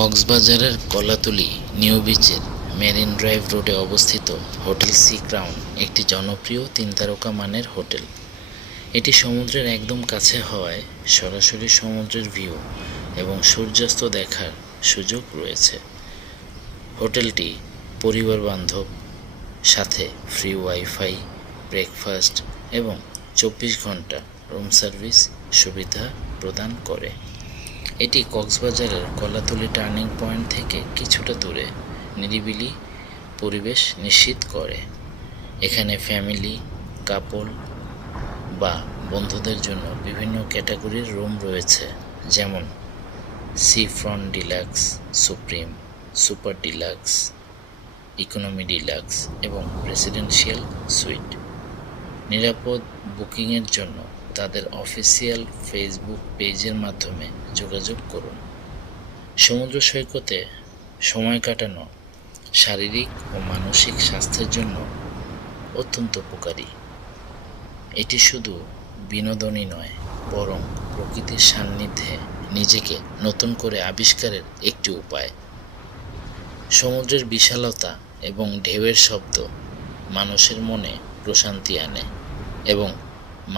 কক্সবাজারের কলাতলী নিউ বিচের marine drive রোডে অবস্থিত হোটেল সি ক্রাউন একটি জনপ্রিয় 3 তারকা মানের হোটেল। এটি সমুদ্রের একদম কাছে হওয়ায় সরাসরি সমুদ্রের ভিউ এবং সূর্যাস্ত দেখার সুযোগ রয়েছে। হোটেলটি পরিবার বান্ধব, সাথে ফ্রি ওয়াইফাই, ব্রেকফাস্ট এবং 24 ঘন্টা রুম সার্ভিস সুবিধা প্রদান করে। এটি কক্সবাজারের কলাতলী টার্নিং পয়েন্ট থেকে কিছুটা দূরে নিরিবিলি পরিবেশ নিশ্চিত করে। এখানে ফ্যামিলি, কাপল বা বন্ধুদের জন্য বিভিন্ন ক্যাটাগরির রুম রয়েছে, যেমন sea front deluxe, supreme, super deluxe, economy deluxe এবং রেসিডেন্সিয়াল সুইট। নিরাপদ বুকিংয়ের জন্য তাদের অফিসিয়াল ফেসবুক পেজের মাধ্যমে যোগাযোগ করুন। সমুদ্র সৈকতে সময় কাটানো শারীরিক ও মানসিক স্বাস্থ্যের জন্য অত্যন্ত উপকারী। এটি শুধু বিনোদনই নয়, বরং প্রকৃতির সান্নিধ্যে নিজেকে নতুন করে আবিষ্কারের একটি উপায়। সমুদ্রের বিশালতা এবং ঢেউয়ের শব্দ মানুষের মনে প্রশান্তি আনে এবং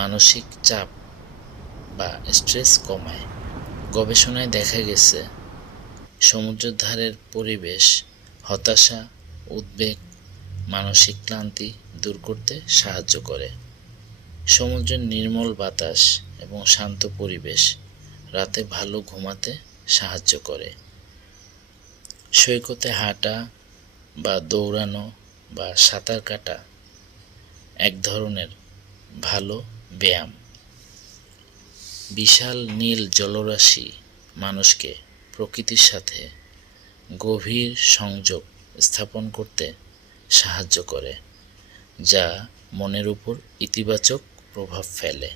মানসিক চাপ বা স্ট্রেস কমায়। গবেষণায় দেখা গেছে, সমুদ্রের ধারের পরিবেশ হতাশা, উদ্বেগ, মানসিক ক্লান্তি দূর করতে সাহায্য করে। সমুদ্রের নির্মল বাতাস এবং শান্ত পরিবেশ রাতে ভালো ঘুমাতে সাহায্য করে। সৈকতে হাঁটা বা দৌড়ানো বা সাঁতার কাটা এক ধরনের ভালো ব্যায়াম। বিশাল নীল জলরাশি মানুষকে প্রকৃতির সাথে গভীর সংযোগ স্থাপন করতে সাহায্য করে, যা মনের উপর ইতিবাচক প্রভাব ফেলে।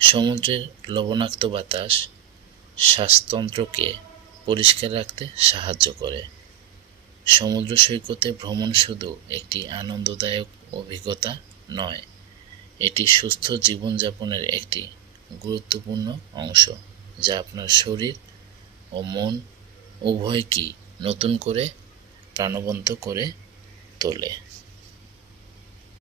সমুদ্রের লবণাক্ত বাতাস শ্বাসতন্ত্রকে পরিষ্কার রাখতে সাহায্য করে। সমুদ্র সৈকতে ভ্রমণ শুধু একটি আনন্দদায়ক অভিজ্ঞতা নয়, এটি সুস্থ জীবনযাপনের একটি গুরুত্বপূর্ণ অংশ, যা আপনার শরীর ও মন উভয়কেই নতুন করে প্রাণবন্ত করে তোলে।